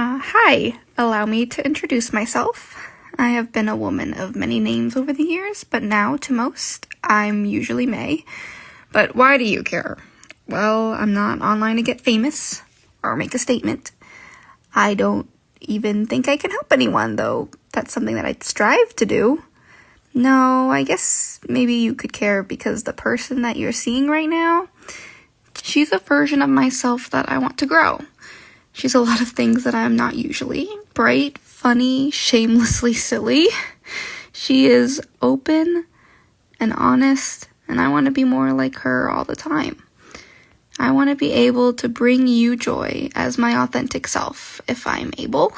Hi, allow me to introduce myself. I have been a woman of many names over the years, but now, to most, I'm usually May. But why do you care? Well, I'm not online to get famous or make a statement. I don't even think I can help anyone, though that's something that I'd strive to do. No, I guess maybe you could care because the person that you're seeing right now, she's a version of myself that I want to grow. She's a lot of things that I'm not usually. Bright, funny, shamelessly silly. She is open and honest, and I want to be more like her all the time. I want to be able to bring you joy as my authentic self, if I'm able.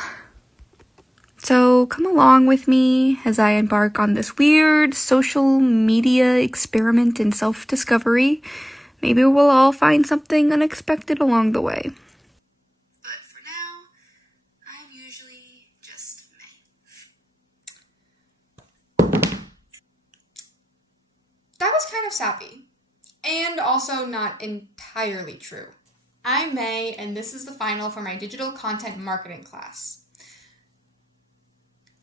So come along with me as I embark on this weird social media experiment in self-discovery. Maybe we'll all find something unexpected along the way. But for now, I'm usually just May. That was kind of sappy, and also not entirely true. I'm May, and this is the final for my digital content marketing class.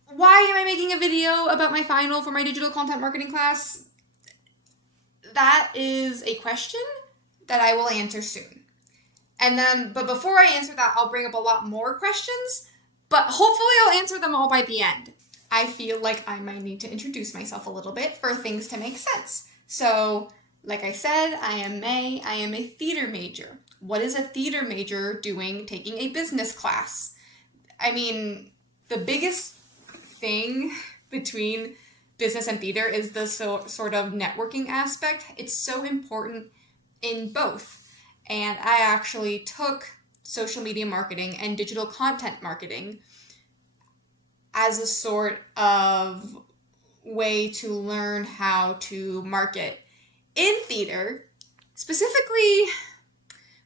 Why am I making a video about my final for my digital content marketing class? That is a question that I will answer soon. But before I answer that, I'll bring up a lot more questions, but hopefully I'll answer them all by the end. I feel like I might need to introduce myself a little bit for things to make sense. So, like I said, I am May. I am a theater major. What is a theater major doing taking a business class? I mean, the biggest thing between business and theater is the sort of networking aspect. It's so important in both. And I actually took social media marketing and digital content marketing as a sort of way to learn how to market in theater, specifically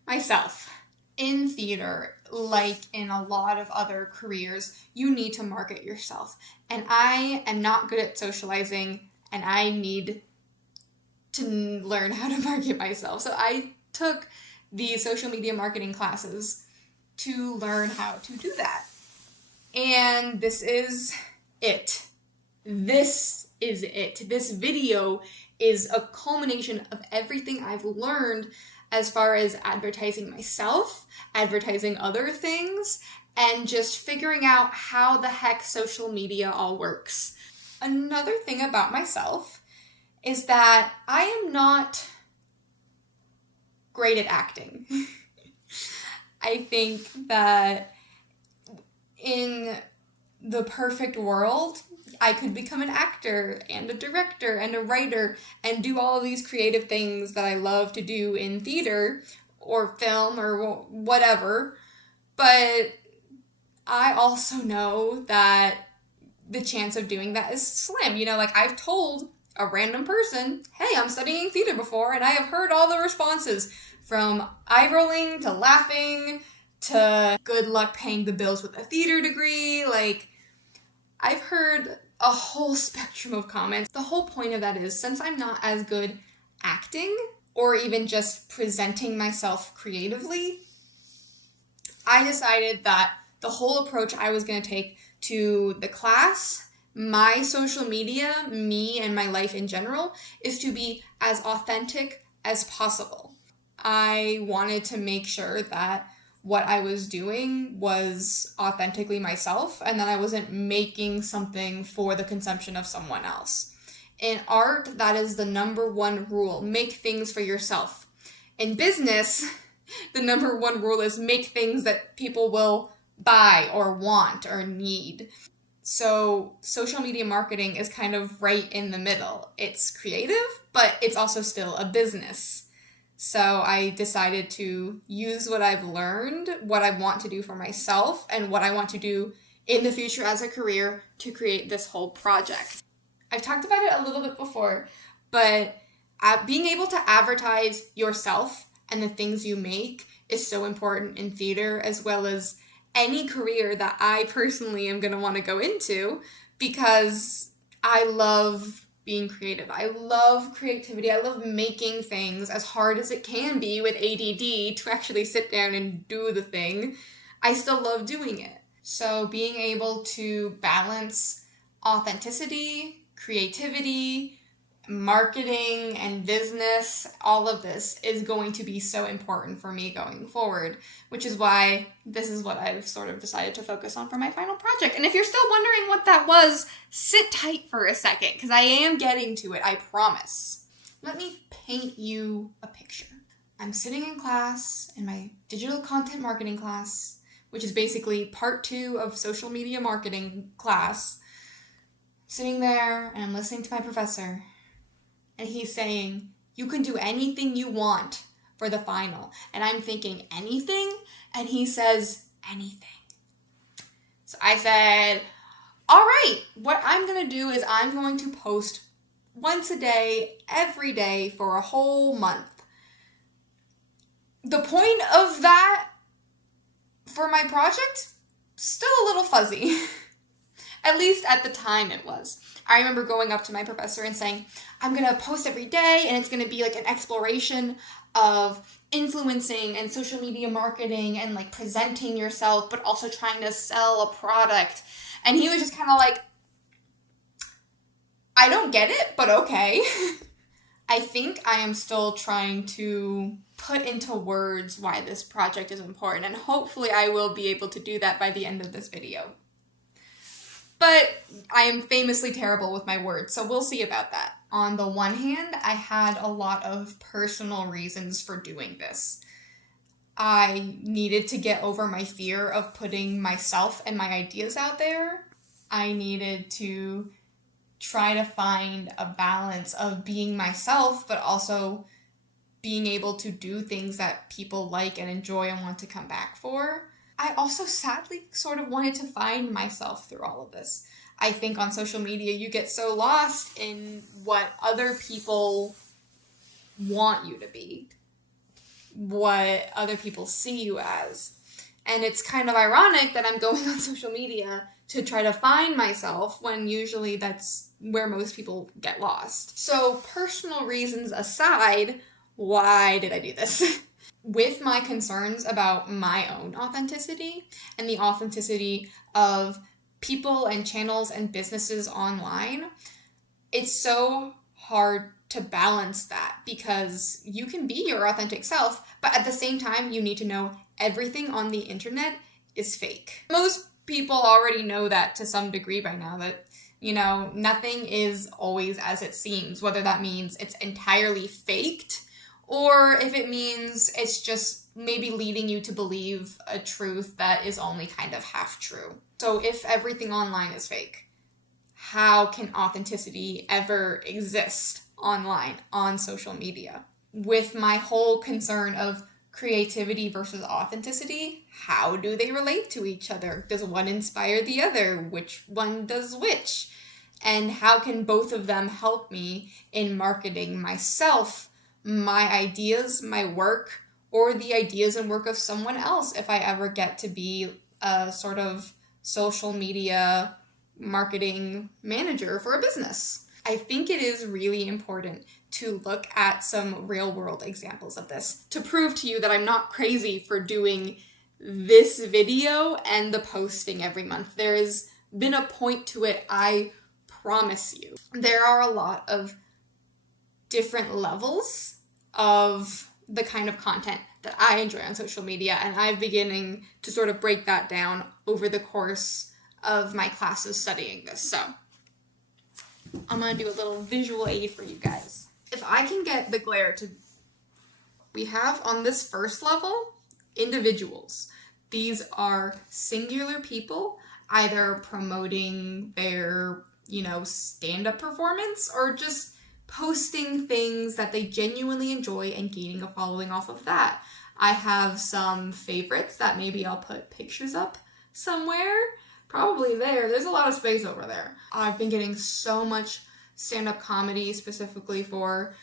myself. In theater, like in a lot of other careers, you need to market yourself. And I am not good at socializing, and I need to learn how to market myself. So I took the social media marketing classes to learn how to do that. And this is it. This is it. This video is a culmination of everything I've learned as far as advertising myself, advertising other things, and just figuring out how the heck social media all works. Another thing about myself is that I am not great at acting. I think that in the perfect world, I could become an actor and a director and a writer and do all of these creative things that I love to do in theater or film or whatever. But I also know that the chance of doing that is slim. You know, like I've told a random person, hey, I'm studying theater before, and I have heard all the responses from eye rolling to laughing to good luck paying the bills with a theater degree. Like, I've heard a whole spectrum of comments. The whole point of that is, since I'm not as good acting or even just presenting myself creatively, I decided that the whole approach I was going to take to the class, my social media, me and my life in general, is to be as authentic as possible. I wanted to make sure that what I was doing was authentically myself and that I wasn't making something for the consumption of someone else. In art, that is the number one rule. Make things for yourself. In business, the number one rule is make things that people will buy or want or need. So social media marketing is kind of right in the middle. It's creative, but it's also still a business. So I decided to use what I've learned, what I want to do for myself, and what I want to do in the future as a career to create this whole project. I've talked about it a little bit before, but being able to advertise yourself and the things you make is so important in theater, as well as any career that I personally am going to want to go into, because I love being creative. I love creativity. I love making things, as hard as it can be with ADD to actually sit down and do the thing. I still love doing it. So being able to balance authenticity, creativity, marketing, and business, all of this is going to be so important for me going forward, which is why this is what I've sort of decided to focus on for my final project. And if you're still wondering what that was, sit tight for a second, because I am getting to it, I promise. Let me paint you a picture. I'm sitting in class, in my digital content marketing class, which is basically part 2 of social media marketing class, sitting there and I'm listening to my professor. And he's saying, you can do anything you want for the final. And I'm thinking, anything? And he says, anything. So I said, all right, what I'm going to do is I'm going to post once a day, every day for a whole month. The point of that for my project, still a little fuzzy. At least at the time it was. I remember going up to my professor and saying, I'm going to post every day and it's going to be like an exploration of influencing and social media marketing and like presenting yourself, but also trying to sell a product. And he was just kind of like, I don't get it, but okay. I think I am still trying to put into words why this project is important, and hopefully I will be able to do that by the end of this video. But I am famously terrible with my words, so we'll see about that. On the one hand, I had a lot of personal reasons for doing this. I needed to get over my fear of putting myself and my ideas out there. I needed to try to find a balance of being myself, but also being able to do things that people like and enjoy and want to come back for. I also sadly sort of wanted to find myself through all of this. I think on social media you get so lost in what other people want you to be, what other people see you as. And it's kind of ironic that I'm going on social media to try to find myself when usually that's where most people get lost. So personal reasons aside, why did I do this? With my concerns about my own authenticity and the authenticity of people and channels and businesses online, it's so hard to balance that because you can be your authentic self, but at the same time, you need to know everything on the internet is fake. Most people already know that to some degree by now, that, you know, nothing is always as it seems, whether that means it's entirely faked or if it means it's just maybe leading you to believe a truth that is only kind of half true. So if everything online is fake, how can authenticity ever exist online, on social media? With my whole concern of creativity versus authenticity, how do they relate to each other? Does one inspire the other? Which one does which? And how can both of them help me in marketing myself, my ideas, my work, or the ideas and work of someone else if I ever get to be a sort of social media marketing manager for a business? I think it is really important to look at some real world examples of this to prove to you that I'm not crazy for doing this video and the posting every month. There has been a point to it, I promise you. There are a lot of different levels of the kind of content that I enjoy on social media, and I'm beginning to sort of break that down over the course of my classes studying this. So I'm going to do a little visual aid for you guys. If I can get the glare to... We have on this first level, individuals. These are singular people, either promoting their, stand-up performance or just posting things that they genuinely enjoy and gaining a following off of that. I have some favorites that maybe I'll put pictures up somewhere. Probably there. There's a lot of space over there. I've been getting so much stand-up comedy specifically for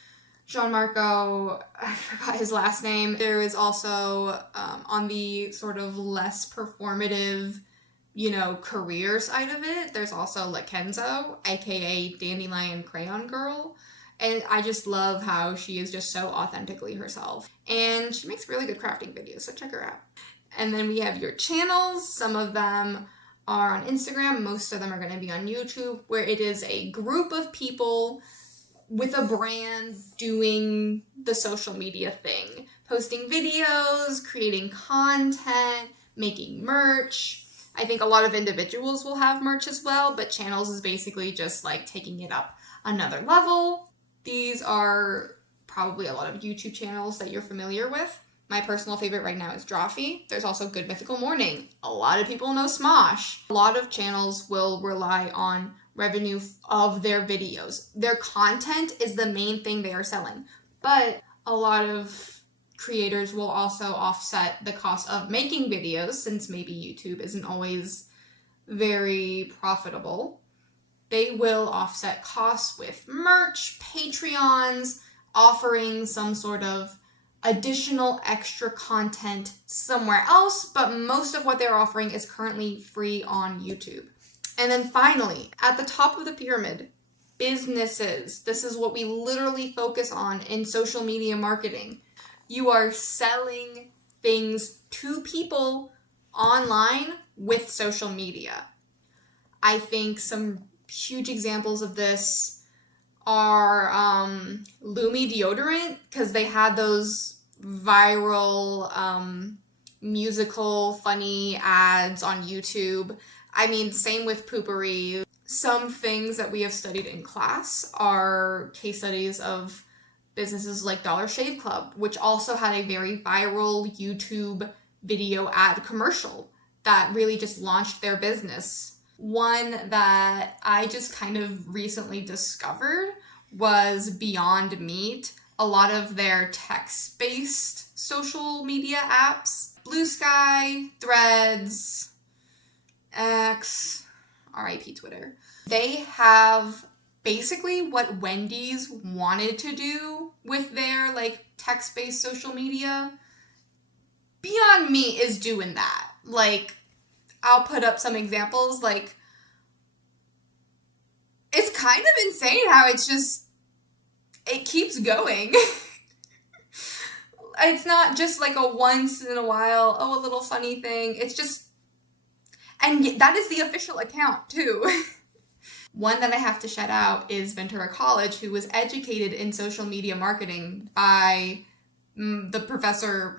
Gianmarco. I forgot his last name. There is also on the sort of less performative, career side of it, there's also Lakenzo, aka Dandelion Crayon Girl. And I just love how she is just so authentically herself. And she makes really good crafting videos, so check her out. And then we have your channels. Some of them are on Instagram. Most of them are going to be on YouTube, where it is a group of people with a brand doing the social media thing. Posting videos, creating content, making merch. I think a lot of individuals will have merch as well, but channels is basically just like taking it up another level. These are probably a lot of YouTube channels that you're familiar with. My personal favorite right now is Drawfee. There's also Good Mythical Morning. A lot of people know Smosh. A lot of channels will rely on revenue of their videos. Their content is the main thing they are selling. But a lot of creators will also offset the cost of making videos, since maybe YouTube isn't always very profitable. They will offset costs with merch, Patreons, offering some sort of additional extra content somewhere else, but most of what they're offering is currently free on YouTube. And then finally, at the top of the pyramid, businesses. This is what we literally focus on in social media marketing. You are selling things to people online with social media. I think some huge examples of this are Lumi deodorant, because they had those viral musical funny ads on YouTube. I mean, same with Poopery. Some things that we have studied in class are case studies of businesses like Dollar Shave Club, which also had a very viral YouTube video ad commercial that really just launched their business. One that I just kind of recently discovered was Beyond Meat. A lot of their text-based social media apps, Blue Sky, Threads, X, RIP Twitter, they have basically what Wendy's wanted to do with their like text-based social media. Beyond Meat is doing that. Like, I'll put up some examples. Like, it's kind of insane how it keeps going. It's not just like a once in a while, a little funny thing. It's just, and that is the official account too. One that I have to shout out is Ventura College, who was educated in social media marketing by my professor,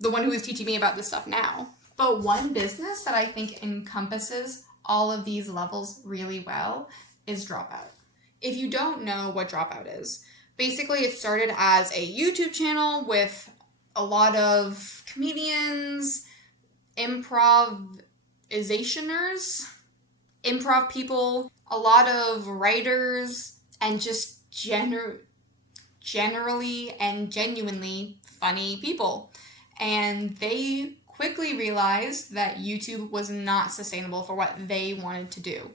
the one who is teaching me about this stuff now. But one business that I think encompasses all of these levels really well is Dropout. If you don't know what Dropout is, basically it started as a YouTube channel with a lot of comedians, improv people, a lot of writers, and just generally and genuinely funny people. And they quickly realized that YouTube was not sustainable for what they wanted to do.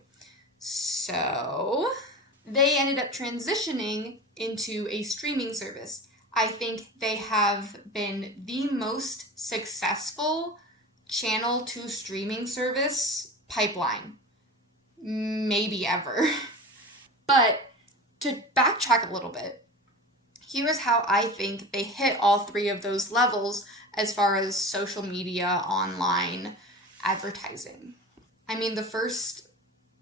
So they ended up transitioning into a streaming service. I think they have been the most successful channel to streaming service pipeline, maybe ever. But to backtrack a little bit, here's how I think they hit all three of those levels as far as social media, online advertising. I mean, the first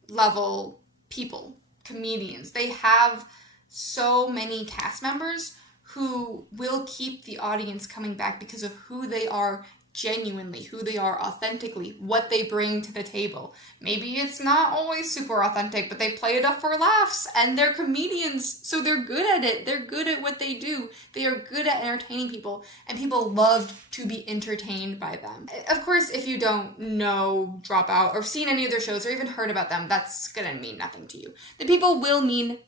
level, people, comedians, they have so many cast members who will keep the audience coming back because of who they are genuinely, who they are authentically, what they bring to the table. Maybe it's not always super authentic, but they play it up for laughs, and they're comedians, so they're good at it. They're good at what they do. They are good at entertaining people, and people love to be entertained by them. Of course, if you don't know Dropout or seen any of their shows or even heard about them, that's gonna mean nothing to you. The people will mean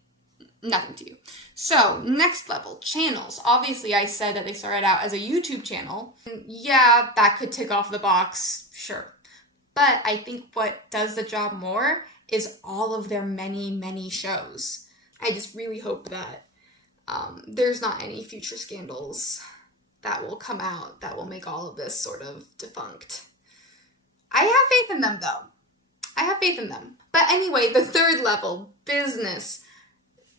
nothing to you. So, next level, channels. Obviously, I said that they started out as a YouTube channel. Yeah, that could tick off the box, sure. But I think what does the job more is all of their many, many shows. I just really hope that there's not any future scandals that will come out that will make all of this sort of defunct. I have faith in them, though. I have faith in them. But anyway, the third level, business.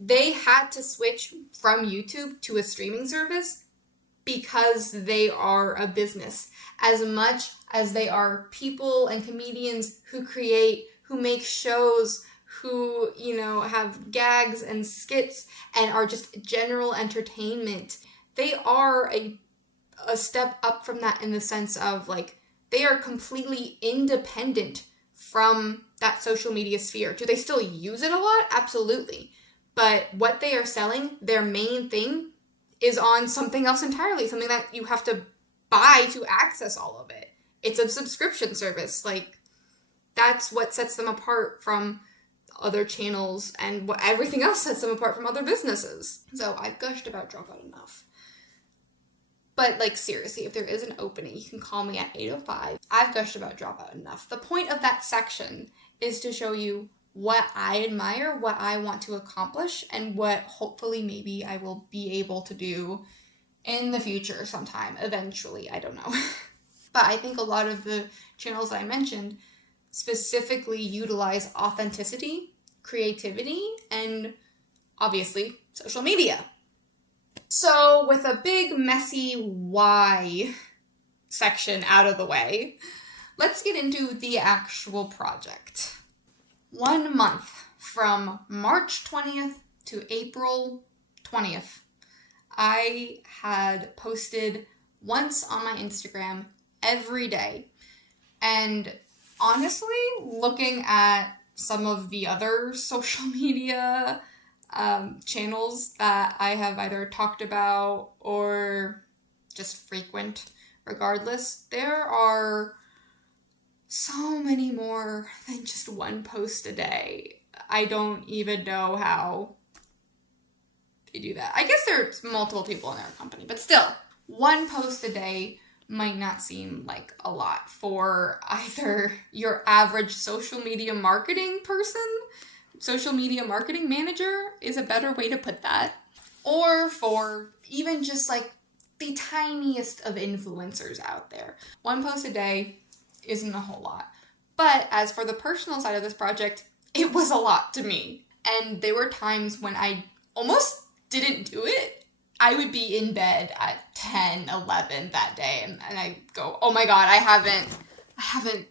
They had to switch from YouTube to a streaming service because they are a business, as much as they are people and comedians who create, who make shows, who, have gags and skits and are just general entertainment. They are a step up from that in the sense of, like, they are completely independent from that social media sphere. Do they still use it a lot? Absolutely. But what they are selling, their main thing, is on something else entirely, something that you have to buy to access all of it. It's a subscription service. Like, that's what sets them apart from other channels and what everything else sets them apart from other businesses. So I've gushed about Dropout enough. But, like, seriously, if there is an opening, you can call me at 805. I've gushed about Dropout enough. The point of that section is to show you what I admire, what I want to accomplish, and what hopefully maybe I will be able to do in the future sometime, eventually, I don't know. But I think a lot of the channels that I mentioned specifically utilize authenticity, creativity, and obviously social media. So with a big messy why section out of the way, let's get into the actual project. 1 month from March 20th to April 20th, I had posted once on my Instagram every day. And honestly, looking at some of the other social media channels that I have either talked about or just frequent, regardless, there are so many more than just one post a day. I don't even know how they do that. I guess there's multiple people in their company, but still, one post a day might not seem like a lot for either your average social media marketing person, social media marketing manager is a better way to put that, or for even just like the tiniest of influencers out there. One post a day isn't a whole lot. But as for the personal side of this project, it was a lot to me. And there were times when I almost didn't do it. I would be in bed at 10, 11 that day, and I go, oh my god, I haven't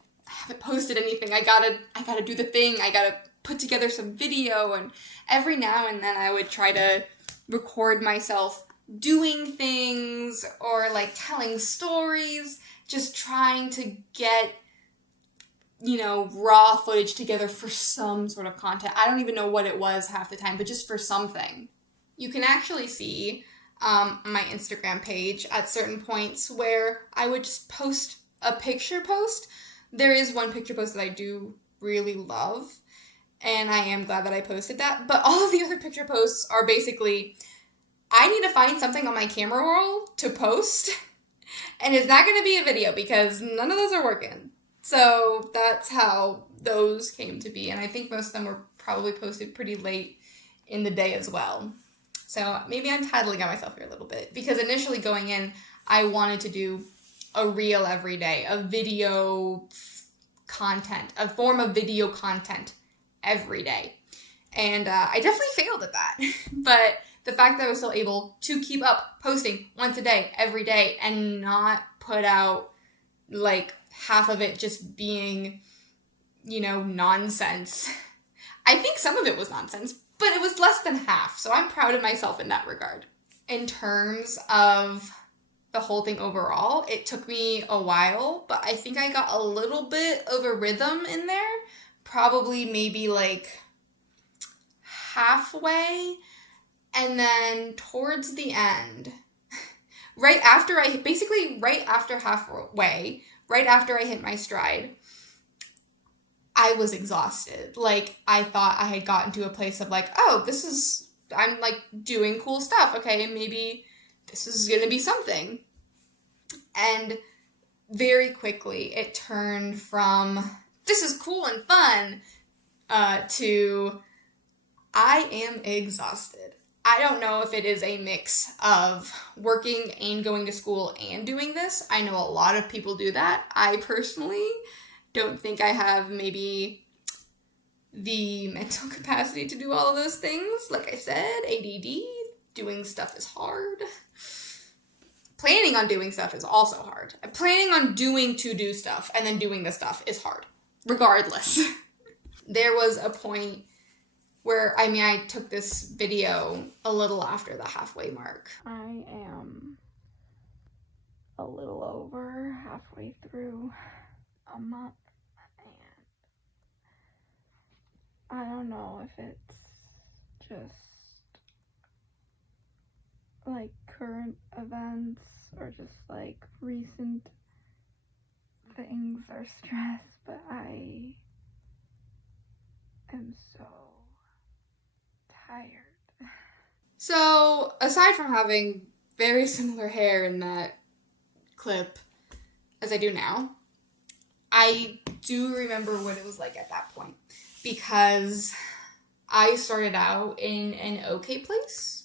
posted anything. I gotta do the thing. I gotta put together some video. And every now and then I would try to record myself doing things or like telling stories, just trying to get, raw footage together for some sort of content. I don't even know what it was half the time, but just for something. You can actually see my Instagram page at certain points where I would just post a picture post. There is one picture post that I do really love, and I am glad that I posted that, but all of the other picture posts are basically, I need to find something on my camera roll to post, and it's not going to be a video because none of those are working. So that's how those came to be, and I think most of them were probably posted pretty late in the day as well. So maybe I'm tattling on myself here a little bit, because initially going in, I wanted to do a reel every day, a video content, a form of video content every day. And I definitely failed at that. But the fact that I was still able to keep up posting once a day, every day, and not put out like half of it just being, nonsense. I think some of it was nonsense, but it was less than half. So I'm proud of myself in that regard. In terms of the whole thing overall, it took me a while, but I think I got a little bit of a rhythm in there. Probably maybe like halfway. And then towards the end, right after halfway, right after I hit my stride, I was exhausted. Like, I thought I had gotten to a place of like, oh, I'm like doing cool stuff. Okay, maybe this is gonna be something. And very quickly it turned from, this is cool and fun, to, I am exhausted. I don't know if it is a mix of working and going to school and doing this. I know a lot of people do that. I personally don't think I have maybe the mental capacity to do all of those things. Like I said, ADD, doing stuff is hard. planning on doing stuff is also hard. Planning on doing to do stuff and then doing the stuff is hard, regardless. There was a point where, I took this video a little after the halfway mark. I am a little over halfway through a month, and I don't know if it's just like current events or just like recent things or stress, but I am so tired. So, aside from having very similar hair in that clip as I do now, I do remember what it was like at that point, because I started out in an okay place.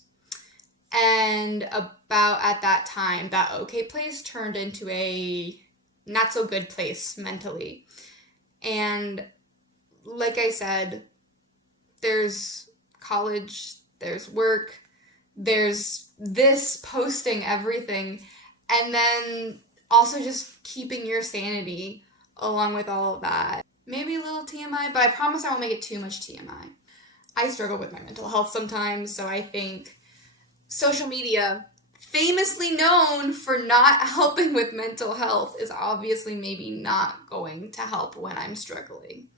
And about at that time, that okay place turned into a not so good place mentally. And like I said, there's college, there's work, there's this posting everything, and then also just keeping your sanity along with all of that. Maybe a little TMI, but I promise I won't make it too much TMI. I struggle with my mental health sometimes, so I think social media, famously known for not helping with mental health, is obviously maybe not going to help when I'm struggling.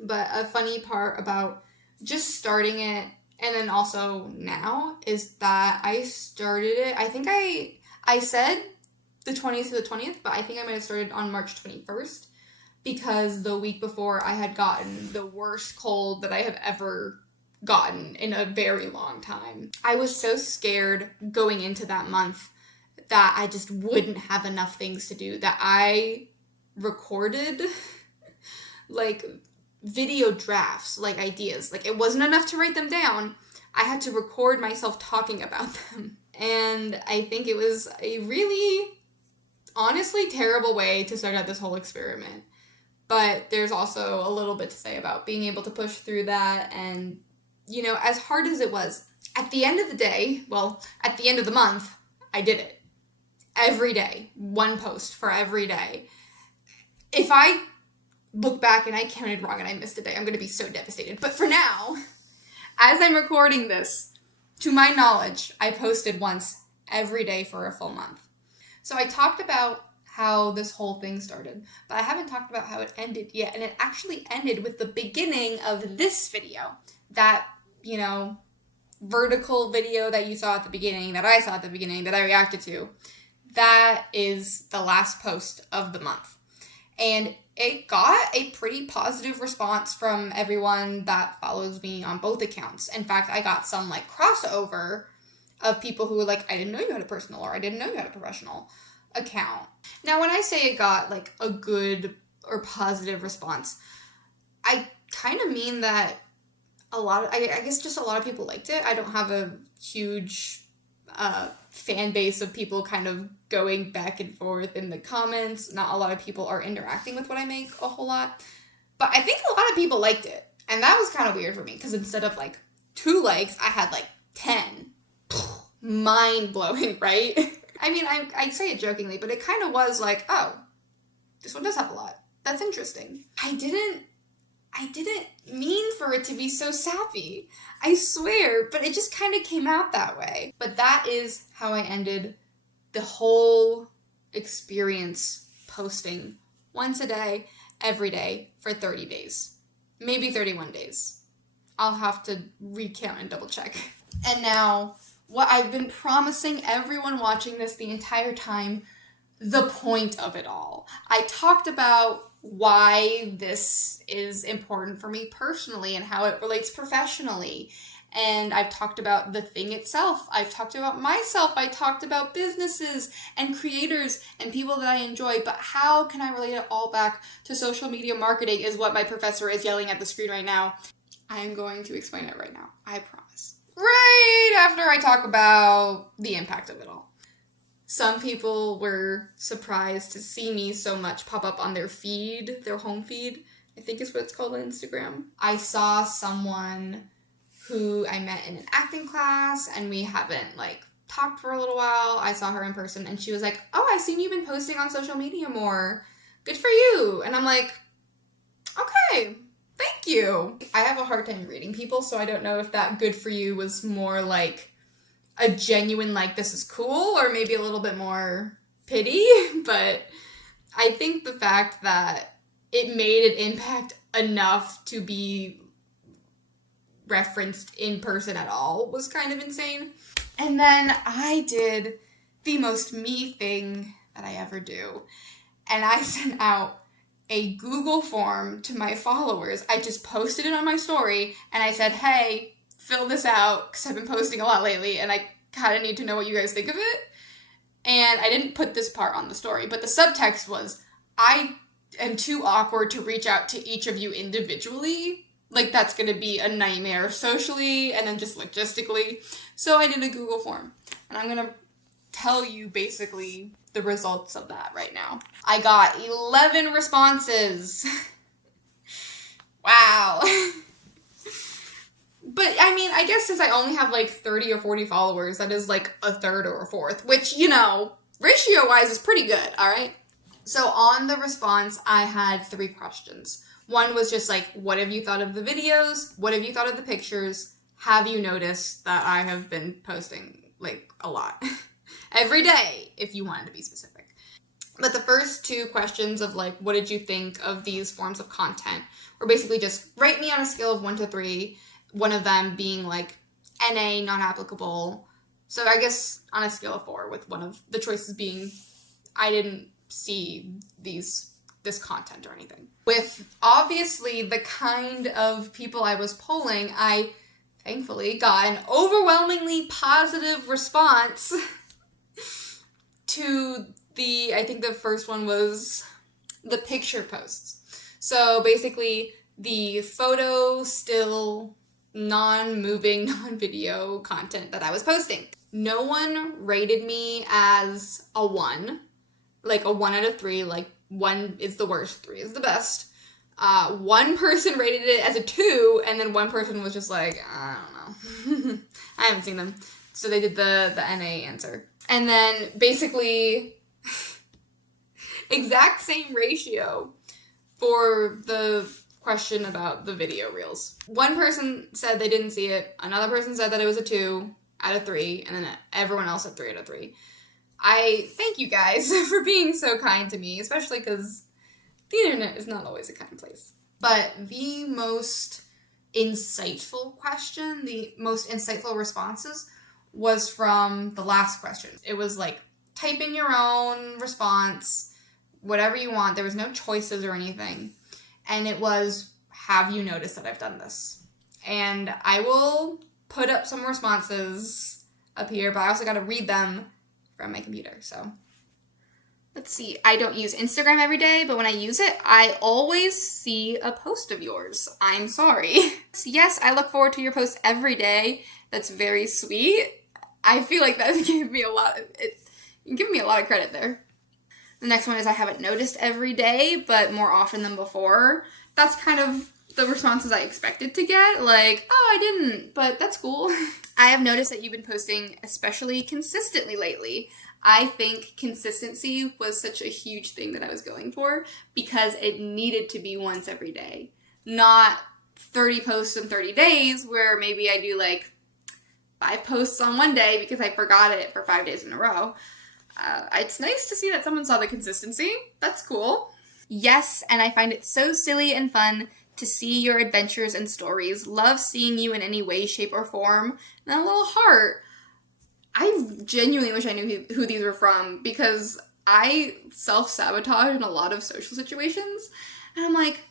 But a funny part about just starting it, and then also now, is that I started it, I think I said the 20th to the 20th, but I think I might have started on March 21st, because the week before I had gotten the worst cold that I have ever gotten in a very long time. I was so scared going into that month that I just wouldn't have enough things to do, that I recorded like video drafts, like ideas. Like, it wasn't enough to write them down. I had to record myself talking about them. And I think it was a really, honestly, terrible way to start out this whole experiment. But there's also a little bit to say about being able to push through that. And, you know, as hard as it was, at the end of the day, well, at the end of the month, I did it. Every day. One post for every day. If I look back and I counted wrong and I missed a day, I'm going to be so devastated. But for now, as I'm recording this, to my knowledge, I posted once every day for a full month. So I talked about how this whole thing started, but I haven't talked about how it ended yet. And it actually ended with the beginning of this video. That, you know, vertical video that you saw at the beginning, that I saw at the beginning, that I reacted to. That is the last post of the month. And it got a pretty positive response from everyone that follows me on both accounts. In fact, I got some like crossover of people who were like, I didn't know you had a personal, or I didn't know you had a professional account. Now, when I say it got like a good or positive response, I kind of mean that I guess just a lot of people liked it. I don't have a huge fan base of people kind of going back and forth in the comments. Not a lot of people are interacting with what I make a whole lot. But I think a lot of people liked it. And that was kind of weird for me, because instead of like 2 likes, I had like 10. Mind-blowing, right? I mean, I say it jokingly, but it kind of was like, oh, this one does have a lot. That's interesting. I didn't mean for it to be so sappy. I swear, but it just kind of came out that way. But that is how I ended the whole experience, posting once a day, every day, for 30 days. Maybe 31 days. I'll have to recount and double check. And now, what I've been promising everyone watching this the entire time, the point of it all. I talked about why this is important for me personally and how it relates professionally. And I've talked about the thing itself. I've talked about myself. I talked about businesses and creators and people that I enjoy. But how can I relate it all back to social media marketing is what my professor is yelling at the screen right now. I am going to explain it right now. I promise. Right after I talk about the impact of it all. Some people were surprised to see me so much pop up on their feed, their home feed, I think is what it's called on Instagram. I saw someone who I met in an acting class, and we haven't, like, talked for a little while. I saw her in person, and she was like, oh, I've seen you've been posting on social media more. Good for you. And I'm like, okay, thank you. I have a hard time reading people, so I don't know if that good for you was more like a genuine, like, this is cool, or maybe a little bit more pity. But I think the fact that it made an impact enough to be referenced in person at all was kind of insane. And then I did the most me thing that I ever do. And I sent out a Google form to my followers. I just posted it on my story, and I said, hey, fill this out, because I've been posting a lot lately, and I kind of need to know what you guys think of it. And I didn't put this part on the story, but the subtext was, I am too awkward to reach out to each of you individually. Like, that's going to be a nightmare socially and then just logistically. So I did a Google form. And I'm going to tell you basically the results of that right now. I got 11 responses. Wow. But, I mean, I guess since I only have like 30 or 40 followers, that is like a third or a fourth, which, you know, ratio-wise is pretty good, all right? So on the response, I had 3 questions. One was just like, what have you thought of the videos? What have you thought of the pictures? Have you noticed that I have been posting, like, a lot? Every day, if you wanted to be specific. But the first 2 questions of, like, what did you think of these forms of content were basically just rate me on a scale of 1 to 3, one of them being, like, NA, non-applicable. So I guess on a scale of 4, with one of the choices being I didn't see this content or anything. With obviously the kind of people I was polling, I thankfully got an overwhelmingly positive response to I think the first one was the picture posts. So basically the photo, still, non-moving, non-video content that I was posting. No one rated me as a 1, like a 1 out of 3, like 1 is the worst, 3 is the best. One person rated it as a 2, and then one person was just like, I don't know. I haven't seen them. So they did the NA answer. And then basically, exact same ratio for the question about the video reels. One person said they didn't see it, another person said that it was a 2 out of 3, and then everyone else said 3 out of 3. I thank you guys for being so kind to me, especially because the internet is not always a kind place. But the most insightful question, the most insightful responses was from the last question. It was like, type in your own response, whatever you want. There was no choices or anything. And it was, have you noticed that I've done this? And I will put up some responses up here, but I also got to read them from my computer, so. Let's see, I don't use Instagram every day, but when I use it, I always see a post of yours. I'm sorry. Yes, I look forward to your posts every day. That's very sweet. I feel like that gave me a lot of credit there. The next one is, I haven't noticed every day, but more often than before. That's kind of the responses I expected to get. Like, oh, I didn't, but that's cool. I have noticed that you've been posting especially consistently lately. I think consistency was such a huge thing that I was going for because it needed to be once every day. Not 30 posts in 30 days where maybe I do like 5 posts on one day because I forgot it for 5 days in a row. It's nice to see that someone saw the consistency. That's cool. Yes, and I find it so silly and fun to see your adventures and stories. Love seeing you in any way, shape, or form. And a little heart. I genuinely wish I knew who these were from because I self-sabotage in a lot of social situations. And I'm like,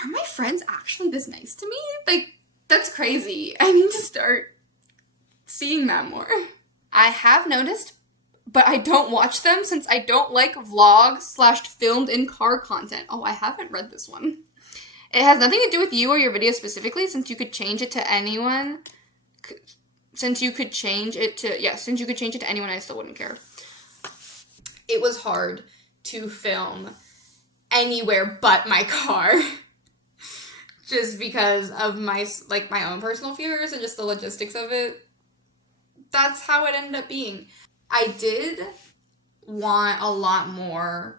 are my friends actually this nice to me? Like, that's crazy. I need to start seeing that more. I have noticed, but I don't watch them since I don't like vlog/filmed in car content. Oh, I haven't read this one. It has nothing to do with you or your video specifically, since you could change it to anyone. Since you could change it to anyone, I still wouldn't care. It was hard to film anywhere but my car. Just because of my own personal fears and just the logistics of it. that's how it ended up being. I did want a lot more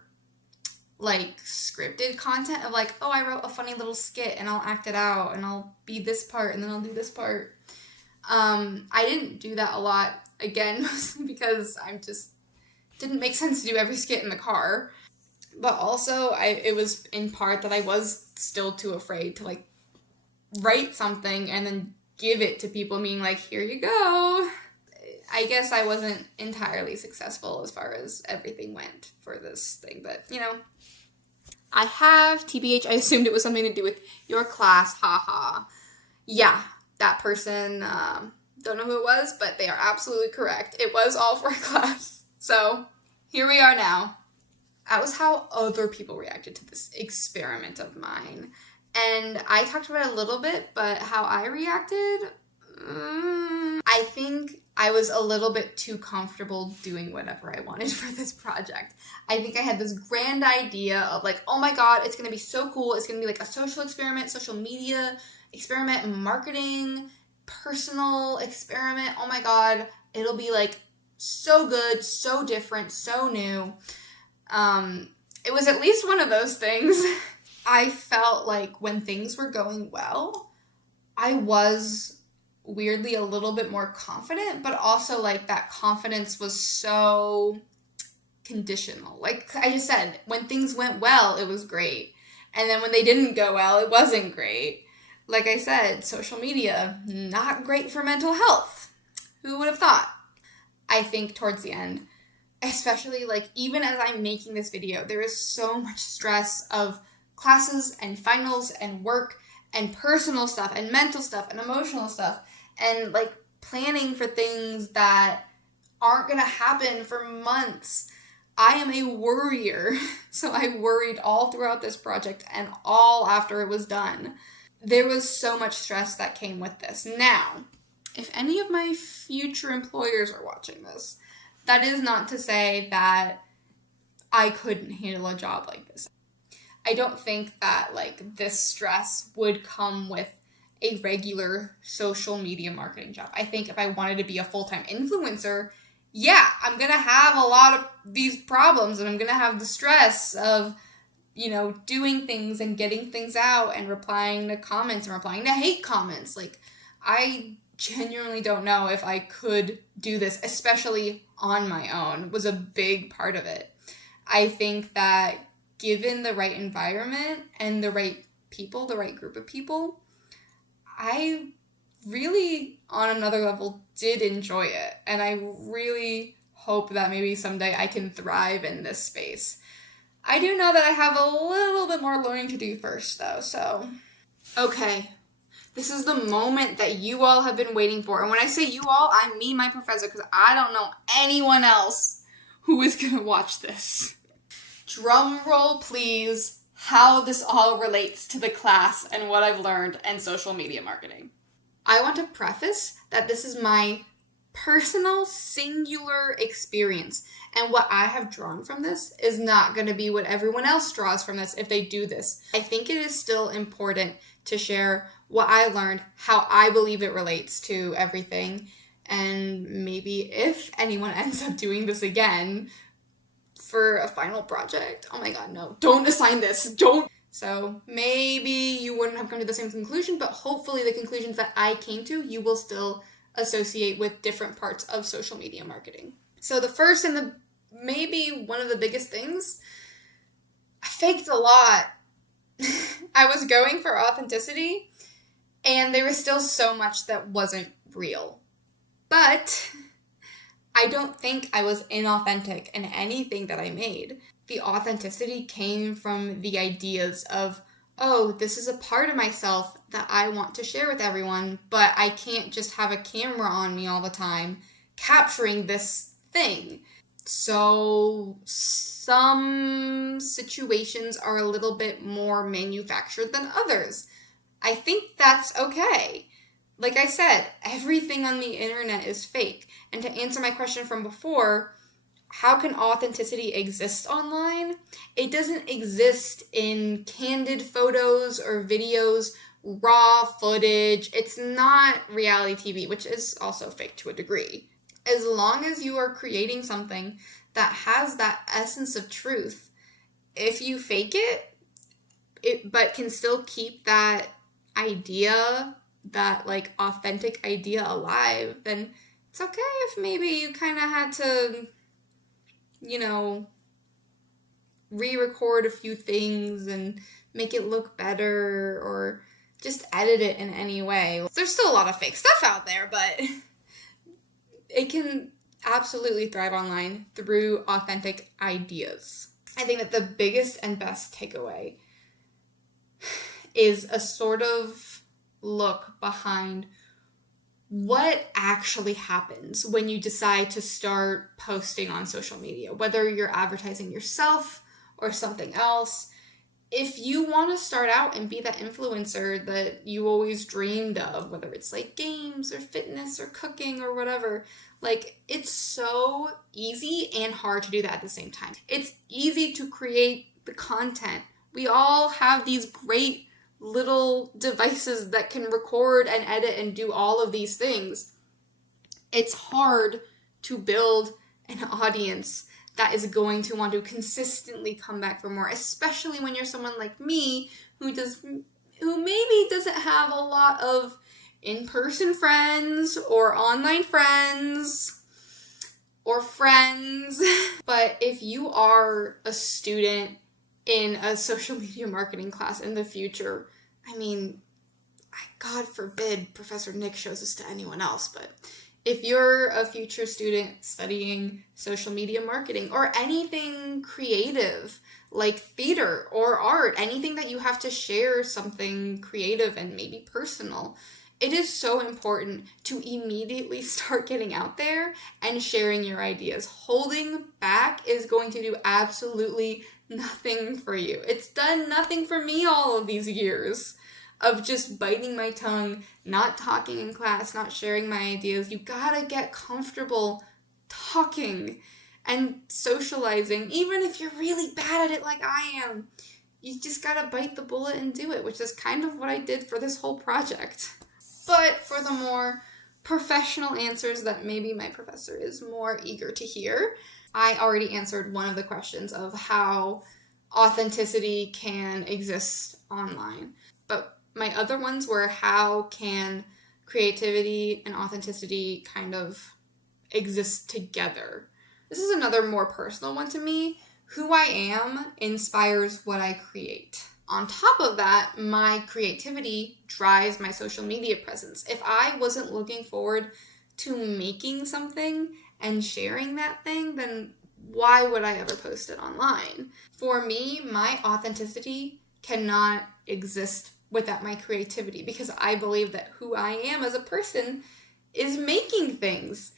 like scripted content of like, oh, I wrote a funny little skit and I'll act it out and I'll be this part and then I'll do this part. I didn't do that a lot, again, mostly because didn't make sense to do every skit in the car. But also, it was in part that I was still too afraid to like write something and then give it to people, being like, here you go. I guess I wasn't entirely successful as far as everything went for this thing, but I have, TBH, I assumed it was something to do with your class, haha. Yeah, that person, don't know who it was, but they are absolutely correct. It was all for a class. So, here we are now. That was how other people reacted to this experiment of mine. And I talked about it a little bit, but how I reacted, I think I was a little bit too comfortable doing whatever I wanted for this project. I think I had this grand idea of like, oh my god, it's going to be so cool. It's going to be like a social experiment, social media experiment, marketing, personal experiment. Oh my god, it'll be like so good, so different, so new. It was at least one of those things. I felt like when things were going well, I was weirdly a little bit more confident, but also like that confidence was so conditional. Like I just said, when things went well, it was great. And then when they didn't go well, it wasn't great. Like I said, social media, not great for mental health. Who would have thought? I think towards the end, especially like even as I'm making this video, there is so much stress of classes and finals and work and personal stuff and mental stuff and emotional stuff and like planning for things that aren't gonna happen for months. I am a worrier, so I worried all throughout this project and all after it was done. There was so much stress that came with this. Now, if any of my future employers are watching this, that is not to say that I couldn't handle a job like this. I don't think that like this stress would come with a regular social media marketing job. I think if I wanted to be a full-time influencer, yeah, I'm going to have a lot of these problems and I'm going to have the stress of, doing things and getting things out and replying to comments and replying to hate comments. Like, I genuinely don't know if I could do this, especially on my own, was a big part of it. I think that given the right environment and the right people, the right group of people, I really, on another level, did enjoy it. And I really hope that maybe someday I can thrive in this space. I do know that I have a little bit more learning to do first, though, so. Okay, this is the moment that you all have been waiting for. And when I say you all, I mean my professor, because I don't know anyone else who is going to watch this. Drum roll, please, how this all relates to the class and what I've learned and social media marketing. I want to preface that this is my personal singular experience, and what I have drawn from this is not going to be what everyone else draws from this if they do this. I think it is still important to share what I learned, how I believe it relates to everything, and maybe if anyone ends up doing this again for a final project, oh my god, no, don't assign this, don't. So maybe you wouldn't have come to the same conclusion, but hopefully the conclusions that I came to, you will still associate with different parts of social media marketing. So the first and maybe one of the biggest things, I faked a lot. I was going for authenticity, and there was still so much that wasn't real. But I don't think I was inauthentic in anything that I made. The authenticity came from the ideas of, oh, this is a part of myself that I want to share with everyone, but I can't just have a camera on me all the time capturing this thing. So some situations are a little bit more manufactured than others. I think that's okay. Like I said, everything on the internet is fake. And to answer my question from before, how can authenticity exist online? It doesn't exist in candid photos or videos, raw footage. It's not reality TV, which is also fake to a degree. As long as you are creating something that has that essence of truth, if you fake it but can still keep that idea, that like authentic idea alive, then it's okay if maybe you kind of had to, re-record a few things and make it look better or just edit it in any way. There's still a lot of fake stuff out there, but it can absolutely thrive online through authentic ideas. I think that the biggest and best takeaway is a sort of look behind what actually happens when you decide to start posting on social media, whether you're advertising yourself or something else. If you want to start out and be that influencer that you always dreamed of, whether it's like games or fitness or cooking or whatever, like it's so easy and hard to do that at the same time. It's easy to create the content. We all have these great little devices that can record and edit and do all of these things. It's hard to build an audience that is going to want to consistently come back for more, especially when you're someone like me who maybe doesn't have a lot of in-person friends or online friends or friends. But if you are a student in a social media marketing class in the future, I mean, God forbid Professor Nick shows this to anyone else, but if you're a future student studying social media marketing or anything creative like theater or art, anything that you have to share something creative and maybe personal, it is so important to immediately start getting out there and sharing your ideas. Holding back is going to do absolutely nothing for you. It's done nothing for me all of these years of just biting my tongue, not talking in class, not sharing my ideas. You gotta get comfortable talking and socializing, even if you're really bad at it like I am. You just gotta bite the bullet and do it, which is kind of what I did for this whole project. But for the more professional answers that maybe my professor is more eager to hear, I already answered one of the questions of how authenticity can exist online. But my other ones were, how can creativity and authenticity kind of exist together? This is another more personal one to me. Who I am inspires what I create. On top of that, my creativity drives my social media presence. If I wasn't looking forward to making something and sharing that thing, then why would I ever post it online? For me, my authenticity cannot exist without my creativity, because I believe that who I am as a person is making things.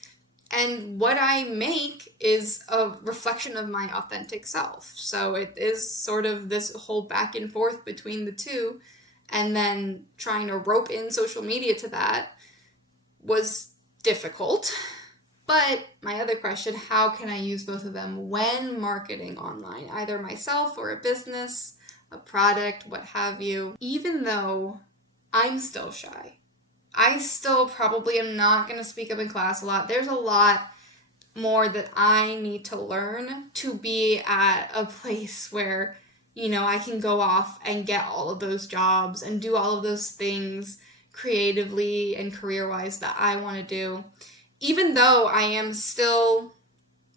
And what I make is a reflection of my authentic self. So it is sort of this whole back and forth between the two. And then trying to rope in social media to that was difficult. But my other question, how can I use both of them when marketing online, either myself or a business, a product, what have you? Even though I'm still shy, I still probably am not going to speak up in class a lot. There's a lot more that I need to learn to be at a place where, I can go off and get all of those jobs and do all of those things creatively and career-wise that I want to do, even though I am still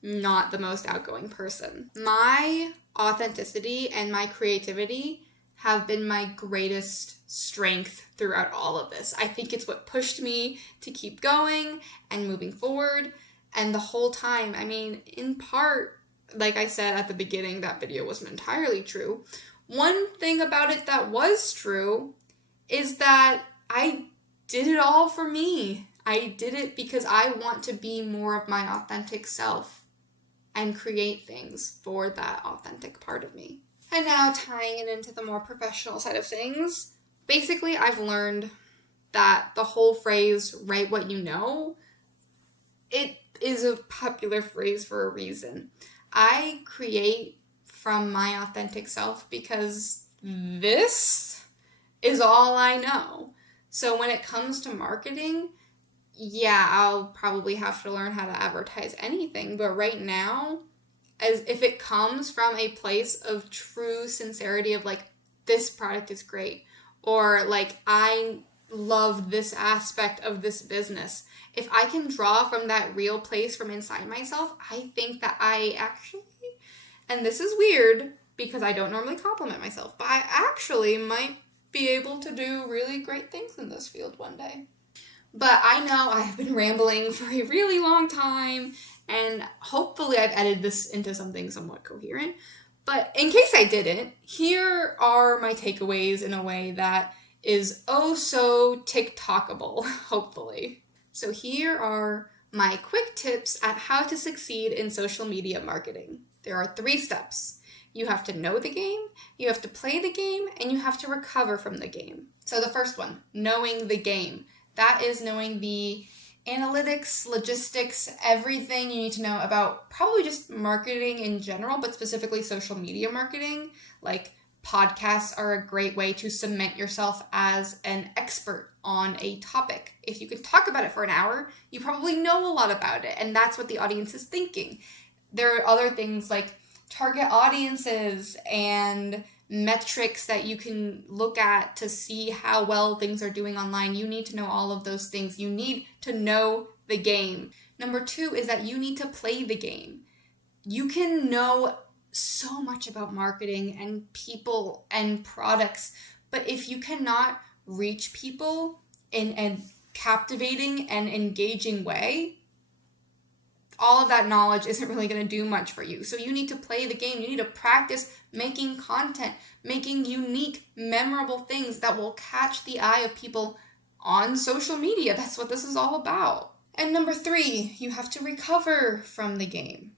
not the most outgoing person. My authenticity and my creativity have been my greatest strength throughout all of this. I think it's what pushed me to keep going and moving forward. And the whole time, in part, like I said at the beginning, that video wasn't entirely true. One thing about it that was true is that I did it all for me. I did it because I want to be more of my authentic self and create things for that authentic part of me. And now tying it into the more professional side of things, basically I've learned that the whole phrase, write what you know, it is a popular phrase for a reason. I create from my authentic self because this is all I know. So when it comes to marketing, yeah, I'll probably have to learn how to advertise anything. But right now, as if it comes from a place of true sincerity of like, this product is great, or like, I love this aspect of this business. If I can draw from that real place from inside myself, I think that I actually, and this is weird because I don't normally compliment myself, but I actually might be able to do really great things in this field one day. But I know I have been rambling for a really long time, and hopefully I've edited this into something somewhat coherent. But in case I didn't, here are my takeaways in a way that is oh so TikTokable, hopefully. So here are my quick tips at how to succeed in social media marketing. There are 3 steps. You have to know the game, you have to play the game, and you have to recover from the game. So the first one, knowing the game. That is knowing the analytics, logistics, everything you need to know about probably just marketing in general, but specifically social media marketing. Like, podcasts are a great way to cement yourself as an expert on a topic. If you can talk about it for an hour, you probably know a lot about it, and that's what the audience is thinking. There are other things like target audiences and metrics that you can look at to see how well things are doing online. You need to know all of those things. You need to know the game. Number 2 is that you need to play the game. You can know so much about marketing and people and products, but if you cannot reach people in a captivating and engaging way, all of that knowledge isn't really going to do much for you. So you need to play the game. You need to practice making content, making unique, memorable things that will catch the eye of people on social media. That's what this is all about. And number 3, you have to recover from the game.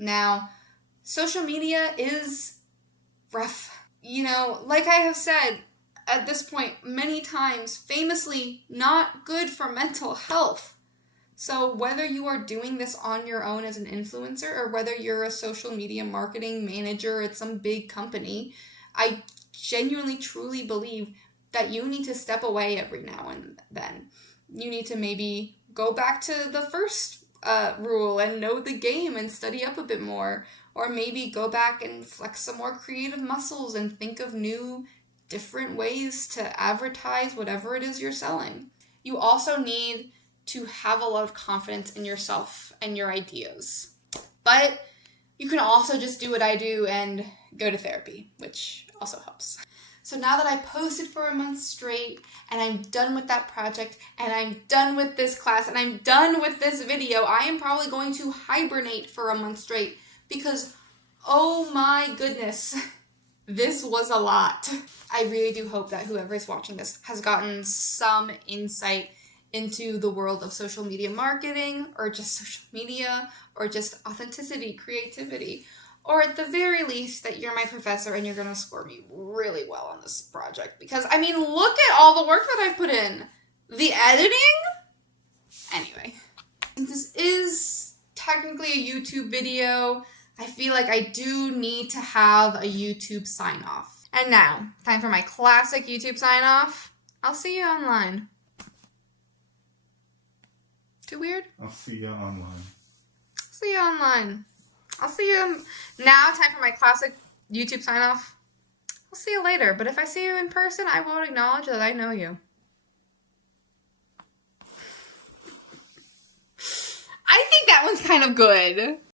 Now, social media is rough. You know, like I have said at this point many times, famously not good for mental health. So whether you are doing this on your own as an influencer or whether you're a social media marketing manager at some big company, I genuinely, truly believe that you need to step away every now and then. You need to maybe go back to the first rule and know the game and study up a bit more. Or maybe go back and flex some more creative muscles and think of new, different ways to advertise whatever it is you're selling. You also need to have a lot of confidence in yourself and your ideas. But you can also just do what I do and go to therapy, which also helps. So now that I posted for a month straight and I'm done with that project and I'm done with this class and I'm done with this video, I am probably going to hibernate for a month straight because, oh my goodness, this was a lot. I really do hope that whoever is watching this has gotten some insight into the world of social media marketing, or just social media, or just authenticity, creativity, or at the very least that you're my professor and you're going to score me really well on this project. Because, I mean, look at all the work that I've put in. The editing? Anyway, since this is technically a YouTube video, I feel like I do need to have a YouTube sign-off. And now, time for my classic YouTube sign-off. I'll see you online. Too weird? I'll see you online. See you online. I'll see you now. Time for my classic YouTube sign off. I'll see you later, but if I see you in person, I won't acknowledge that I know you. I think that one's kind of good.